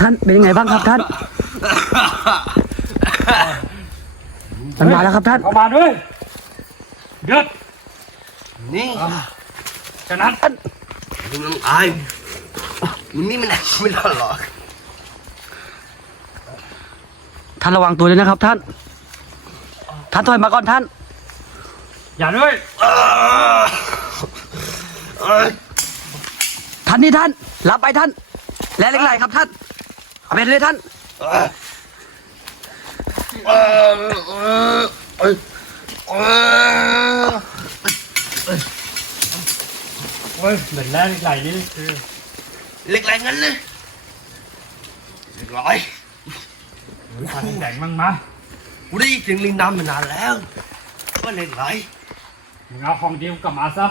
ท่านเป็นยังไงบ้างครับท่าน มันมาแล้วครับท่าน เข้ามาด้วยเดือดนี่ฉะนั้นมึงน้องอายมึงนี่มันไม่รอดหรอกท่านระวังตัวด้วยนะครับท่าน ท่านถอยมาก่อนท่าน อย่าด้วยท่านนี่ท่านรับไปท่าน และเล็กไหลครับท่านเอาไปเลยท่านเออเออเออเออโอ้ยเหมือนแร่ไหลนี่คือเหล็กไหลงั้นเลยเหล็กไหลทางแข็งมั่งมากูได้ยินเสียงลิงดำมานานแล้วว่าเหล็กไหลมึงเอาของดีกลับมาซะ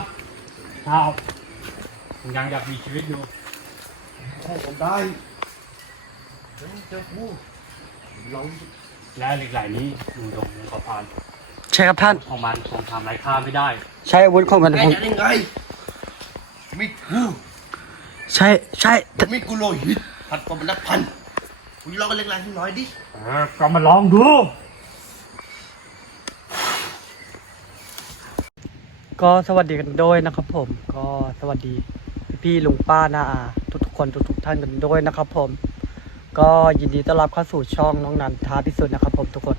ถ้ามึงยังอยากมีชีวิตอยู่ ให้ผมได้ฉันจะพูดเราแร่เหล็กไหลนี้มึงดงมึงขอพานใช่ครับท่าน ของมันคงทำไรค่าไม่ได้ใช้อาวุธของกันแกผมจะได้ไงมีกูใช่ใช่มีกูโลหิตผัดกบนักพันกูลองกันเหล็กไหลให้หน่อยดิเออก็มาลองดู ก็สวัสดีกันด้วยนะครับผม ก็สวัสดีพี่ๆลุงป้านาอาทุกๆ คนทุกๆท่านกันด้วยนะครับผม ก็ยินดีต้อนรับเข้าสู่ช่องน้องนันท้าพิสูจน์นะครับ ผมทุกคน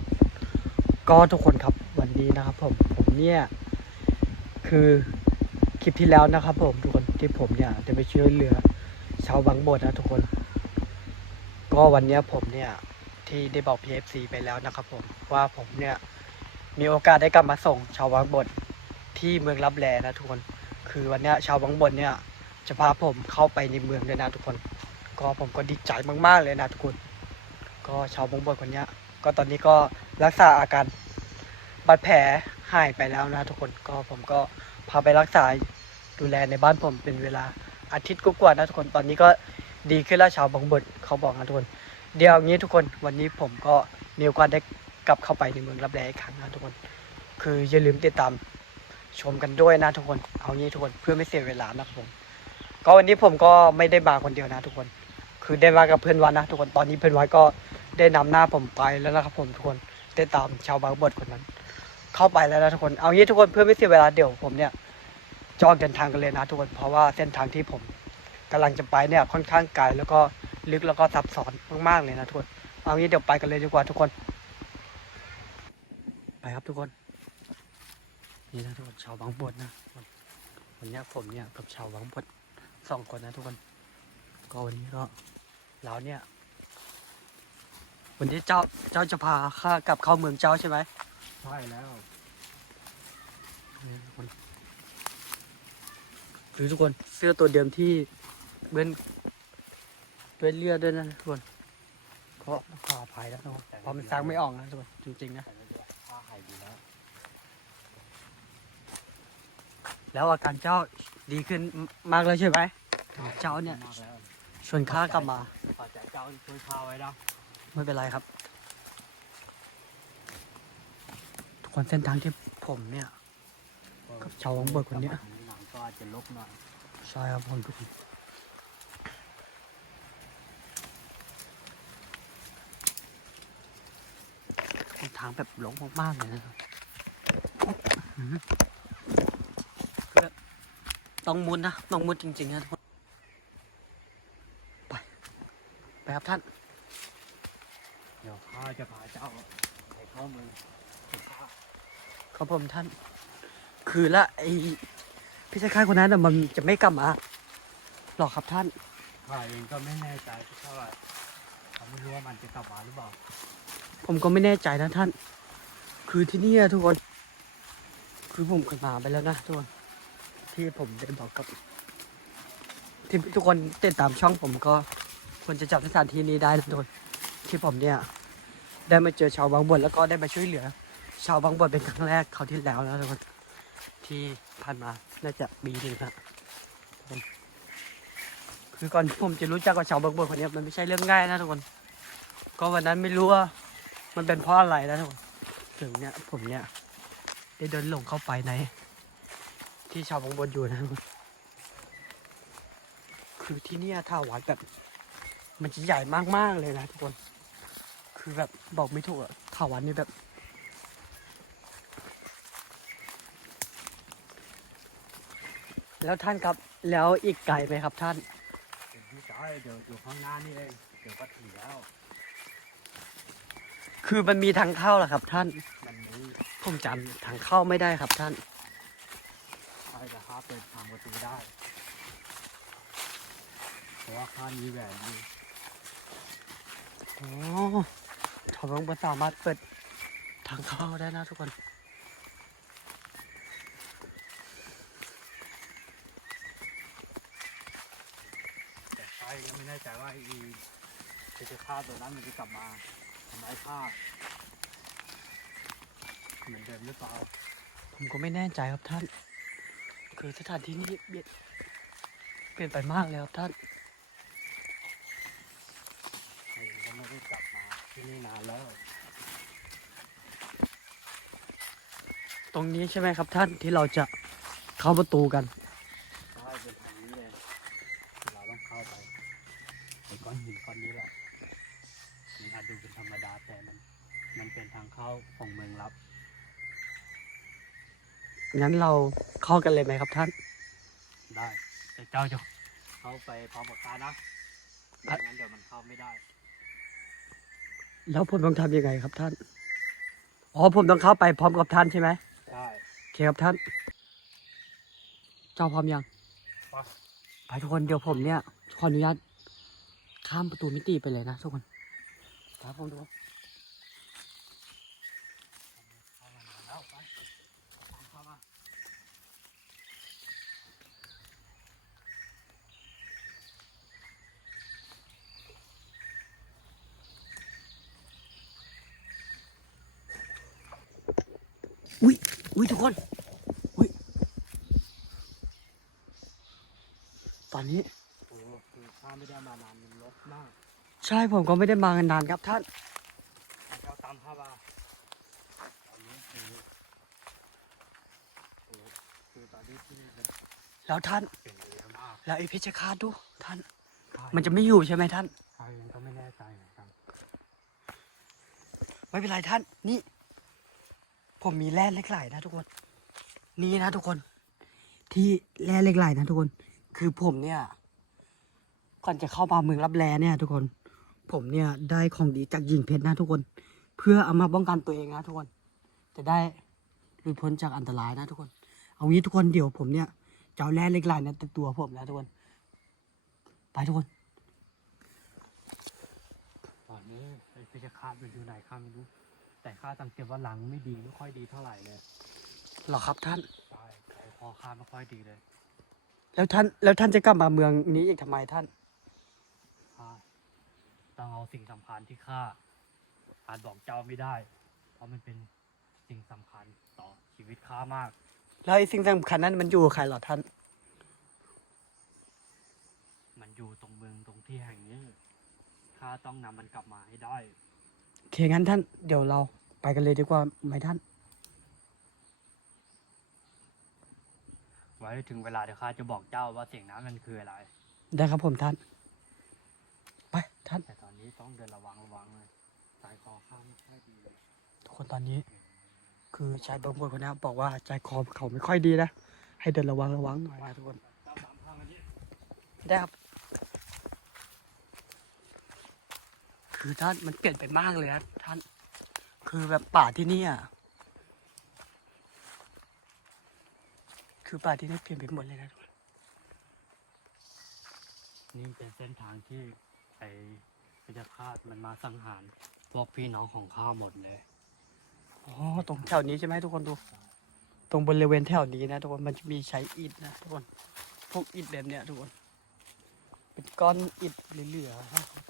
ก็ทุกคนครับวันนี้นะครับผมผมเนี่ยคือคลิปที่แล้วนะครับ ผมทุกคนที่ผมเนี่ยจะไปช่วยเหลือชาวบางบดนะทุกคน ก็วันนี้ผมเนี่ยที่ได้บอก PFC ไปแล้วนะครับผมว่าผมเนี่ยมีโอกาสได้กลับมาส่งชาวบางบดที่เมืองรับแลนะทุกคน คือวันนี้ชาวบางบดเนี่ย จะพาผมเข้าไปในเมืองเลยนะทุกคน ก็ผมก็ดีใจมากๆเลยนะทุกคน ก็ชาวบงบดคนเนี้ยก็ตอนนี้ก็รักษาอาการบาดแผลหายไปแล้วนะทุกคนก็ผมก็พาไปรักษาดูแลในบ้านผมเป็นเวลาอาทิตย์กว่าๆนะทุกคนตอนนี้ก็ดีขึ้นแล้วชาวบงบดเขาบอกนะทุกคน เดี๋ยวงนี้ทุกคนวันนี้ผมก็มีโอกาสได้กลับเข้าไปในเมืองรับแลอีกครั้งนะทุกคน คืออย่าลืมติดตามชมกันด้วยนะทุกคน เอางี้ทุกคนเพื่อไม่เสียเวลานะครับผม ก็วันนี้ผมก็ไม่ได้มาคนเดียวนะทุกคน คือได้มากับเพื่อนวันนะทุกคนตอนนี้เพื่อนวันก็ได้นำหน้าผมไปแล้วนะครับผมทุกคนได้ตามชาวบางบดคนนั้น เข้าไปแล้วนะทุกคนเอางี้ทุกคนเพื่อไม่เสียเวลาเดี๋ยวผมเนี่ยจองเดินทางกันเลยนะทุกคนเพราะว่าเส้นทางที่ผมกำลังจะไปเนี่ยค่อนข้างไกลแล้วก็ลึกแล้วก็ซับซ้อนมากๆเลยนะทุกคนเอางี้เดี๋ยวไปกันเลยดีกว่าทุกคน ไปครับทุกคนนี่นะทุกคนชาวบางบดนะวันนี้ผมเนี่ยกับชาวบางบด สองคนนะทุกคน ก็วันนี้ก็เราเนี่ยวันนี้เจ้าเจ้าจะพาข้ากลับเข้าเมืองเจ้าใช่ไหมใช่แล้วนี่ทุกคนหรือทุกคนเสื้อตัวเดิมที่เบิ้นเบิ้นเลือดด้วยนะทุกคนเพราะขออภัยแล้วทุกคนเพราะมันซักไม่ออกนะทุกคนจริงๆนะค่าหายดีแล้วแล้วอาการเจ้า ดีขึ้นมากเลยใช่ไหมเจ้าเนี่ยมากแล้วชวนข้ากลับมา ขอใจเจ้าช่วยข้าไว้นะไม่เป็นไรครับ ทุกคนเส้นทางที่ผมเนี่ย กับชาวบางบดคนเนี้ยหนังก็อาจจะลบหน่อยใช่ครับผมทุกคนเป็นทางแบบหลงมากๆเลยนะครับอื้อหือคือแบบ ต้องมุดนะต้องมุดจริงๆนะทุกคนไปไปครับท่าน เดี๋ยวข้าจะพาเจ้าไปเข้าเมืองสุภาพครับผมท่าน คือละไอพี่ชายค่ายคนนั้นน่ะมันจะไม่กลับมาหรอกครับท่าน ข้าเองก็ไม่แน่ใจเท่าไหร่เขาไม่รู้ว่ามันจะกลับมาหรือเปล่าผมก็ไม่แน่ใจนะท่าน คือที่นี่อะทุกคน คือผมเคยมาไปแล้วนะทุกคน ที่ผมได้บอกกับที่ทุกคนติดตามช่องผมก็ควรจะจับสถานที่นี้ได้นะทุกคนที่ผมเนี่ย ได้มาเจอชาวบางบดแล้วก็ได้มาช่วยเหลือ ชาวบางบดเป็นครั้งแรกเขาวที่แล้วนะทุกคนที่ผ่านมาน่าจะปีหนึ่งนะคือก่อนที่ผมจะรู้จักกับชาวบางบดคนนี้มันไม่ใช่เรื่องง่ายนะทุกคน ก็วันนั้นไม่รู้ว่ามันเป็นเพราะอะไรนะทุกคนถึงเนี่ยผมเนี่ยได้เดินหลงเข้าไปใน ที่ชาวบางบนอยู่นะทุกคนคือที่เนี่ยถ้าวัดแบบ มันจะใหญ่มากๆเลยนะทุกคน คือแบบบอกไม่ถูกอะถาวันนี้แบบแล้วท่านครับแล้วอีกไกลไหมครับท่านเป็นที่จอยเดี๋ยวอยู่ข้างหน้านี่เองเดี๋ยวก็ถึงแล้ว คือมันมีทางเข้าเหรอครับท่าน มันนี้ผมจำทางเข้าไม่ได้ครับท่านาเปิดทางประตูได้เพราะว่าข้ามีแหวนอยู่โอ๋อทอมมันสามารถเปิดทางเข้าได้นะทุกคนแต่ข้ายังไม่แน่ใจว่าไอ้เพชฌฆาตตัวนั้นมันจะกลับมาทำร้ายข้าเหมือนเดิมหรือเปล่า ผมก็ไม่แน่ใจครับท่าน คือสถานที่นี้เปลี่ยนเปลี่ยนไปมากเลยครับท่านไอ้ก็ไม่ได้กลับมาที่นี่นานแล้ว ตรงนี้ใช่ไหมครับท่านที่เราจะเข้าประตูกัน ใช่เป็นทางนี้เลยเราต้องเข้าไปไอ้ก้อนหินก้อนนี้แหละมันอาจดูเป็นธรรมดาแต่มัน มันเป็นทางเข้าของเมืองลับ งั้นเราเข้ากันเลยไหมครับท่าน ได้แต่เจ้าจะเข้าไปพร้อมกับข้านะไม่งั้นเดี๋ยวมันเข้าไม่ได้ แล้วผมต้องทำยังไงครับท่าน อ๋อผมต้องเข้าไปพร้อมกับท่านใช่ไหมใช่โอเคครับท่าน เจ้าพร้อมยังไปไปทุกคนเดี๋ยวผมเนี่ยขออนุญาตข้ามประตูมิติไปเลยนะทุกคนครับผมทุกคน เข้ามาแล้วไปตามเข้ามา อุ้ยอุ้ยทุกคนอุ้ยตอนนี้โอ้คือข้าไม่ได้มานานมันรกมากใช่ผมก็ไม่ได้มากันนานครับท่านเจ้าตามข้ามาตอนนี้คือโอ้คือตอนนี้ที่นี่เป็นแล้วท่านเป็นเยอะมากแล้วไอ้เพชฌฆาตดูท่านข้ามันจะไม่อยู่ใช่ไหมท่านข้าเองก็ไม่แน่ใจเหมือนกันไม่เป็นไรท่าน นี่ ผมมีแร่เหล็กไหลนะทุกคน นี่นะทุกคน ที่แร่เหล็กไหลนะทุกคน คือผมเนี่ยก่อนจะเข้ามาเมืองรับแลเนี่ย ทุกคน ผมเนี่ยได้ของดีจากหญิงเพชรนะทุกคน เพื่อเอามาป้องกันตัวเองนะทุกคน จะได้หลุดพ้นจากอันตรายนะทุกคน เอางี้ทุกคนเดี๋ยวผมเนี่ยจะเอาแร่เหล็กไหลนี่ยติดตัวผมนะทุกคน ไปทุกคนตอนนี้ไอ้เพชฌฆาตมันอยู่ไหนข้าไม่รู้ แต่ข้าสังเกตว่าหลังไม่ดีไม่ค่อยดีเท่าไหร่เลยหรอครับท่าน ใช่ใจคอข้าไม่ค่อยดีเลยแล้วท่าน แล้วท่านจะกลับมาเมืองนี้อีกทำไมท่าน ข้าต้องเอาสิ่งสำคัญที่ข้าอาจบอกเจ้าไม่ได้ เพราะมันเป็นสิ่งสำคัญต่อชีวิตข้ามาก แล้วไอ้สิ่งสำคัญนั้นมันอยู่กับใครเหรอท่าน มันอยู่ตรงเมืองตรงที่แห่งนี้ข้าต้องนำมันกลับมาให้ได้ โอเคงั้นท่านเดี๋ยวเรา ไปกันเลยดีกว่าไหมท่านไว้ถึงเวลาเดี๋ยวข้าจะบอกเจ้าว่าเสียงนั้นมันคืออะไร ได้ครับผมท่าน ไปท่าน แต่ตอนนี้ต้องเดินระวังระวังเลยสายคอข้าไม่ค่อยดีเลยทุกคนตอนนี้ คือชายบางคนคนนี้บอกว่าใจคอเขาไม่ค่อยดีนะ ให้เดินระวังระวังหน่อยนะทุกคนเจ้าตามทางมานี้ได้ครับ คือท่านมันเปลี่ยนไปมากเลยนะท่าน คือแบบป่าที่นี่อะคือป่าที่นี่เปลี่ยนไปหมดเลยนะทุกคนนี่เป็นเส้นทางที่ไอ้พยาคาตมันมาสังหารพวกพี่น้องของข้าหมดเลยอ๋อตรงแถวนี้ใช่ไหมทุกคนดู ตรงบริเวณแถวนี้นะทุกคนมันจะมีใช้อิฐนะทุกคนพวกอิฐแบบเนี้ยทุกคนเป็นก้อนอิฐเหลือๆนะครับ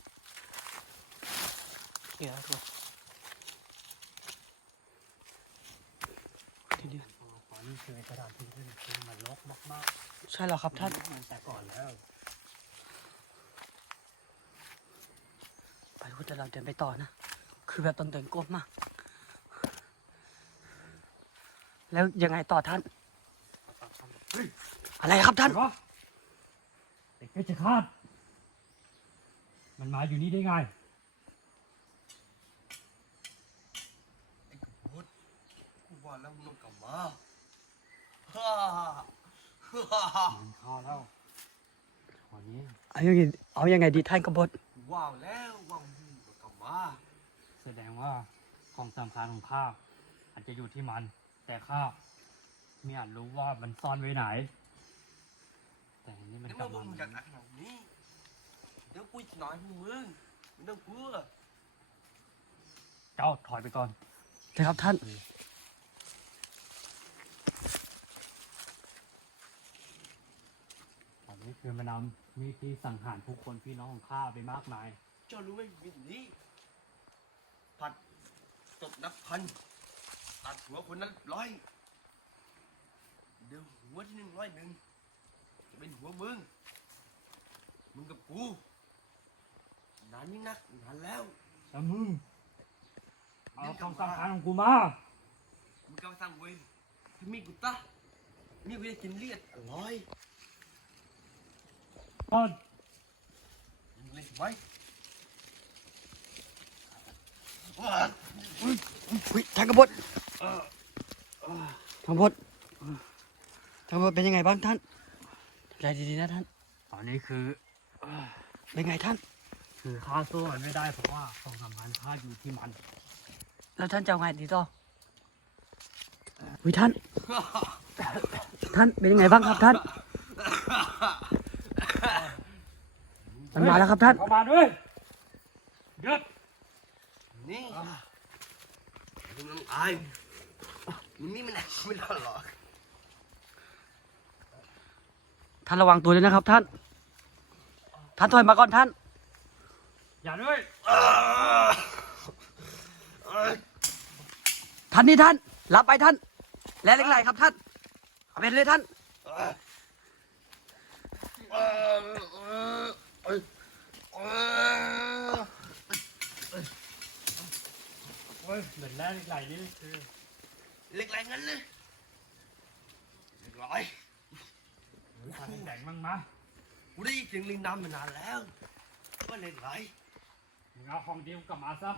เหลือทุกคนทีนี้ อ๋อขอ นี่คือสถานที่ที่คือมันรกมากใช่แล้วครับๆท่าน มันแต่ก่อนแล้วไปทุกคนแต่เราเดินไปต่อนะ คือแบบต้องเดินก้มมาก แล้วยังไงต่อท่านเฮ้ยอะไรครับท่าน เด็กเพชฌฆาตมันมันมาอยู่นี่ได้ไงไอ้กบฏกูว่าแล้วมึงต้องกลับมาฮ่าฮ่าฮ่า มันเข้าแล้วตอนนี้เอายังไงเอายังไงดีท่านกบฏกูว่าแล้วว่ามึงต้องกลับมาแสดงว่าของสำคัญของข้าอาจจะอยู่ที่มัน แต่ข้าไม่อาจรู้ว่ามันซ่อนไว้ไหน แต่อันนี่มันเดี๋ยวกลับมึมางจากไหนเหล่านี้เดี๋ยวกูจะหน่อยพวกมึงมึงต้องกลัวเจ้าถอยไปก่อน นะครับท่าน ตอ นนี้คือมันนำมีดที่สังหารผู้คนพี่น้องของข้าไปมากมาย เจ้ารู้ไหมวินนี้ ผัดตบนับพัน ตัดหัวคนนั้นร้อย เดี๋ยวหัวที่หนึ่งร้อยหนึ่งจะเป็นหัวมึง มึงกับกู นานยิ่งนักนานแล้ว แล้วมึง เอาของสำคัญของกูมา มึงก็มาสร้างเวรถ้ามีกูตะมีกูจะกินเลือดอร่อย ต้นมึงเลยไหมว้าอุ้ยท่านกบฏท่านกบฏท่านกบฏเป็นยังไงบ้างท่านใจดีๆนะท่าน ตอนนี้คือเป็นไงท่าน คือข้าสู้มันไม่ได้เพราะว่าของสำคัญข้าอยู่ที่มัน แล้วท่านจะเอาไงดีต่ออุ้ยท่าน ท่านเป็นยังไงบ้างครับท่าน มันมาแล้วครับท่าน เข้ามาด้วยเดือดนี่มึงต้องอายมึงนี่มันไม่รอดหรอกท่านระวังตัวด้วยนะครับท่าน ท่านถอยมาก่อนท่าน อย่าด้วยท่านนี่ท่าน รับไปท่าน และเล็กไหลครับท่านเอาเป็นเลยท่าน เหมือนแร่ไหลนี่คือเล็กไรงั้นเลยเล็กไรทางแข็งมั่งมากูได้ยินเสียงลิงดำมานานแล้วว่าเล็กไรมึงเอาของเดียวกลับมาซะ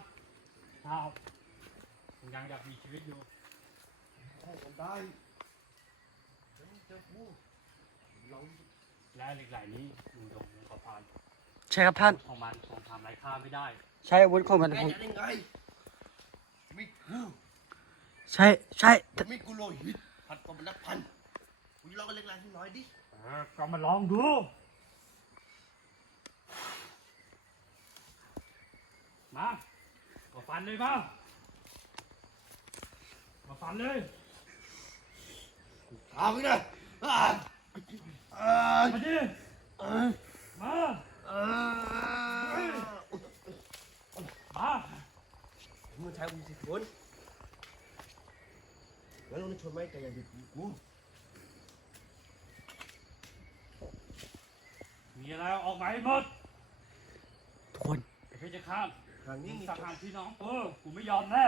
ถ้ามึงยังอยากมีชีวิตอยู่ให้กันได้เจ้ากูเราแร่เหล็กไหลนี้มึงยงมึงขอพาน ใช่ครับท่าน ของมันคงทำไรค่าไม่ได้ใช้อาวุธของมันแกผมจะได้ไงมีกูใช่ใช่มีกูโลหิตผัดกบนับพันกูลองกันเล็กไรให้น้อยดิเออก็มาลองดูมามาฟันเลยมามาฟันเลยเอาไปเลยอ่าอ่ามาดิ อ่า มา อ่า มา มึงใช้กูสิคนแล้วมึงชนไหมแต่อย่าดึกกูมีอะไรเอาออกมาให้หมดทุกคนไอ้เพชรฆาตครั้งมึนี้งมีสังหารพี่น้องเออกูไม่ยอมแน่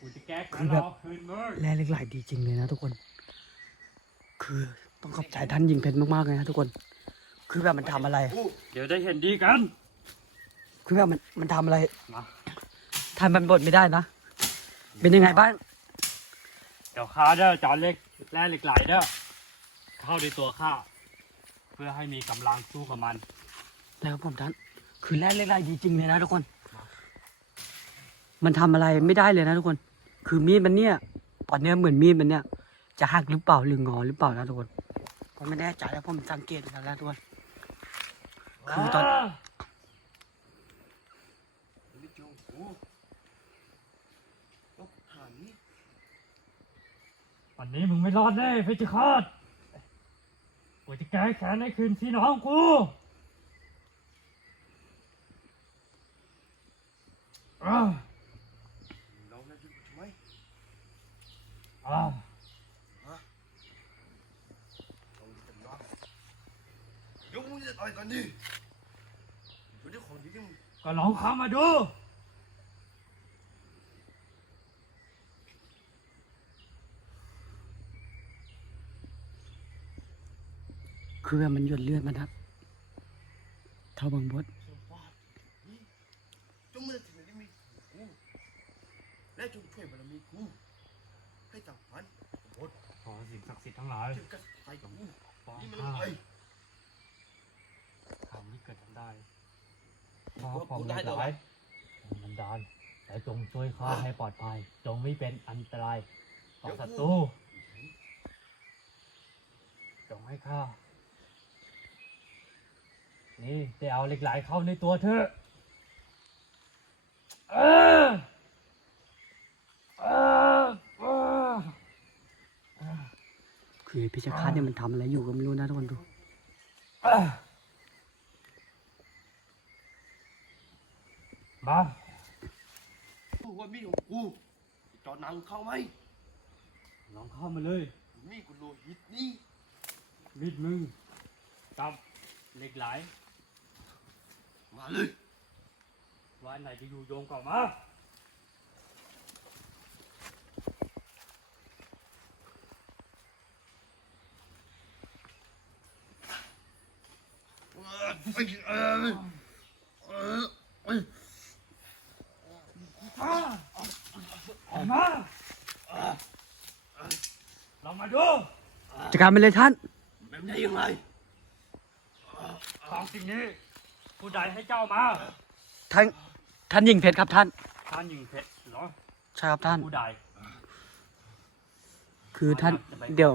กูจะแก้แค้นเราคืนมึงแร่เล็กไหลดีจริงเลยนะทุกคน คือต้องขอบใจท่านยิงเพชรมากๆเลยนะทุกคน คือแบบมันทำอะไรกูเดี๋ยวได้เห็นดีกัน คือแบบมันมันทำอะไรมา ทำมันบดไม่ได้นะ เป็นยังไงบ้าง เดี๋ยวข้าเด้อจอนเล็กแร่เหล็กไหลเด้อเข้าในตัวข้าเพื่อให้มีกำลังสู้กับมันแล้วผมท่านคือแร่เล็กไหลดีจริงเลยนะทุกคน มันทำอะไรไม่ได้เลยนะทุกคน คือมีดมันเนี่ยตอนเนี้ยเหมือนมีดมันเนี่ย จะหักหรือเปล่าหรืองอหรือเปล่านะทุกคนผมไม่แน่ใจแล้วผมสังเกตแล้วนะทุกคน คือตอนไม่จูกูก็หานี้ วันนี้มึงไม่รอดแน่เพชรฆาตกูจะแก้แค้นให้คืนพี่น้องกูอ่าเราน่าจะทำไมอ่าเราจะมาเดี๋ยวมึงจะต่อยกันดิเดี๋ยวของดีที่มึงก็ลองเข้ามาดู คือแบบมันหยดเลือดมันครับเท่าบางบดเสื้อฟ้านี่เมื่อถึงได้มีกูและจงช่วยบารมีกูให้ต่างพันหมดขอสิ่งศักดิ์สิทธิ์ทั้งหลายถึงกับใส่กูฟ้องนี่มันข้าไปทำที่เกิดทำได้ขกูอว่าความกูเมได้ตแล้วตาบันดาลแต่จงช่วยข้าให้ปลอดภัย จงไม่เป็นอันตรายต่อศัตรูจงให้ข้า นี่ได้เอาเหล็กไหลเข้าในตัวเธอเออเออเออคือพิชคาตเนี่ยมันทำอะไรอยู่ก็ไม่รู้นะทุกคนดูมากูว่ามีดของกูจอหนังเข้าไหมลองเข้ามาเลย มีดกูโลหิตนี่ มีดมึงกับเหล็กไหล มาเลยว่าอันไหนจะอยู่โยงก่อนมาเออเออเออเออออกมาลองมาดูจัดการไปเลยท่านแบบนี้ยังไงของสิ่งนี้ ผู้ใดให้เจ้ามาท่านท่านยิงเพชรครับท่าน ท่านยิงเพชรเหรอใช่ครับท่าน ผู้ใดคือท่านเดี๋ยว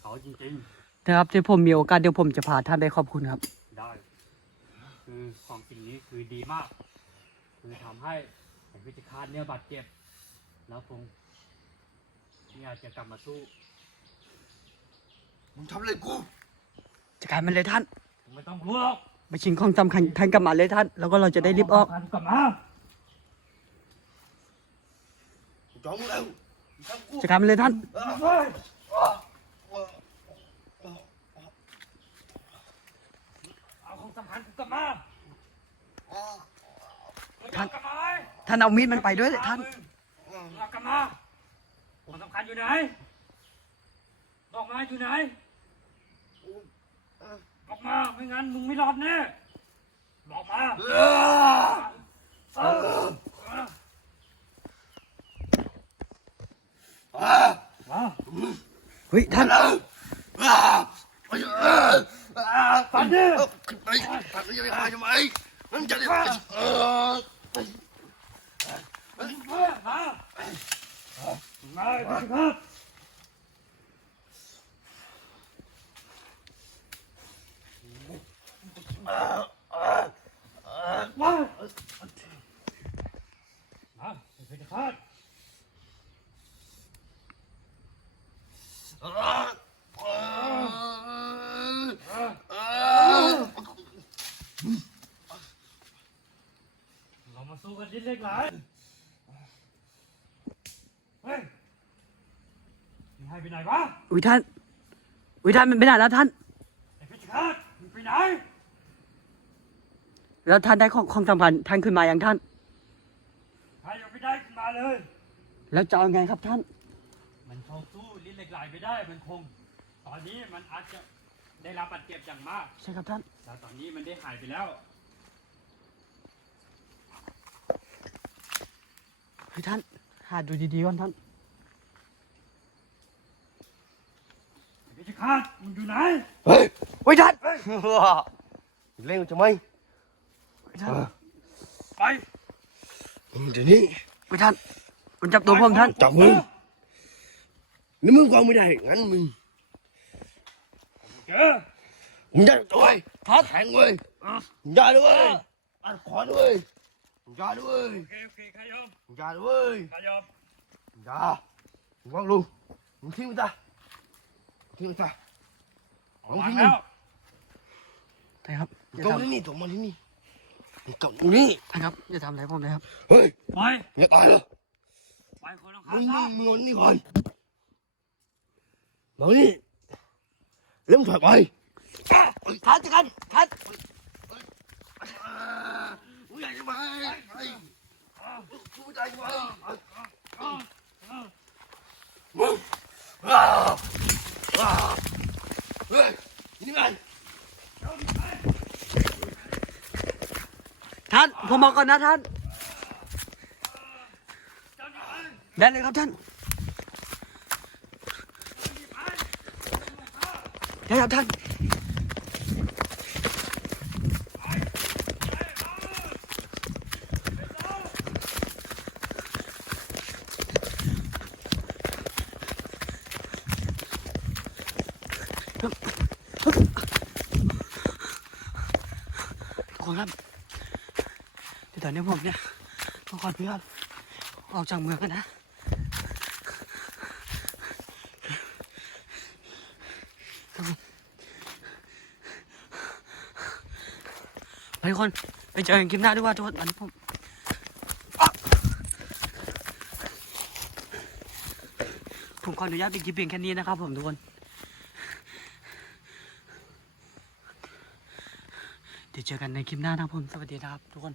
เขาจริงนะครับที่ผมมีโอกาสเดี๋ยวผมจะพาท่านไปขอบคุณครับ ๆได้ คือของสิ่งนี้คือดีมาก คือทำให้เห็นพิจิคาตเนี่ยบาดเจ็บ แล้วคงเนี่ยจะกลับมาสู้มึงทำอะไรกูจัดการมันเลยท่าน ไม่ต้องรู้หรอก ไปชิงของสำคัญท่านกลับมาเลยท่าน แล้วก็เราจะได้รีบออกเาของสำคัญกลับมาจอมแล้วมึงทำกูจัดการมันเลยท่านเออเฮ้ยเออเออเออเอาของสำคัญกูกลับมาเออมึงเอากลับมาไหมท่านเอามีดมันไปด้วยท่านเออเอากลับมาของสำคัญอยู่ไหนบอกมาอยู่ไหนเออบอกมาไม่งั้นมึงไม่รอดแน่บอกมาเออเออเออมาเฮ้ยท่านเออเออเออเออปันดิไปตัดไปยังไงทำไมมึงจะได้เออ มามามาไปสิครับมามาไปสิครับ เออเออเออ เรามาสู้กันที่เล็กหลาย เฮ้ยมึงให้ไปไหนวะ อุ้ยท่าน อุ้ยท่านมันไปไหนแล้วท่านไอ้เพชรฆาตมึงไปไหน แล้วท่านได้ของของสำคัญท่านขึ้นมาอย่างท่าน ใครยังไม่ได้ขึ้นมาเลย แล้วจะเอาไงครับท่าน มันคงสู้ลิ้นเหล็กไหลไม่ได้ มันคง ตอนนี้มันอาจจะได้รับบาดเจ็บอย่างมาก ใช่ครับท่าน แต่ตอนนี้มันได้หายไปแล้ว เฮ้ยท่าน หาดูดีๆก่อนท่าน ไอ้เพชรฆาตมึงอยู่ไหนเฮ้ยเฮ้ยท่านเล่นจะไหมเฮ้ยท่านไปเดี๋ยวนี้เฮ้ยท่านมันจับตัวผมท่านจับมือนี่มึงกองไม่ได้งั้นมึงเจอมึงอย่าตัวท้าแทงเว้ยอย่าด้วยอัดคอด้วยอย่าด้วยโอเคโอเคขายอมอย่าด้วยขายอมอย่ามึงวางลงมึงทิ้งมันซะ ทิ้งมันซะออกมาแล้วใช่ครับอย่าตรงทำนี้นี่ตรงมาที่นี่มึงตรงนี้ท่านครับอย่าทำอะไรผมเลยครับเฮ้ยไปอย่าตายเหรอไปคนละมึข้างงซะมึงมึงเอานี่ก่อนมานี่เริ่มถอยไปท่านจะกันท่านมึงอยากจะไปไปกูไม่ได้ไปมึงเฮ้ยนี่ไง ท่าน ผมบอกก่อนนะท่าน ได้เลยครับท่านได้ครับท่านทุกคนครับ ตอนนี้ผมเนี่ยต้องขออนุญาตออกจากเมืองกันนะไปทุกคนไปเจอกันคลิปหน้าด้วยว่าทุกคนอันนี้ผมผมขออนุญาตป็นคลิปเพียงแค่นี้นะครับผมทุกคน เดี๋ยวเจอกันในคลิปหน้านะครับผม สวัสดีนะครับทุกคน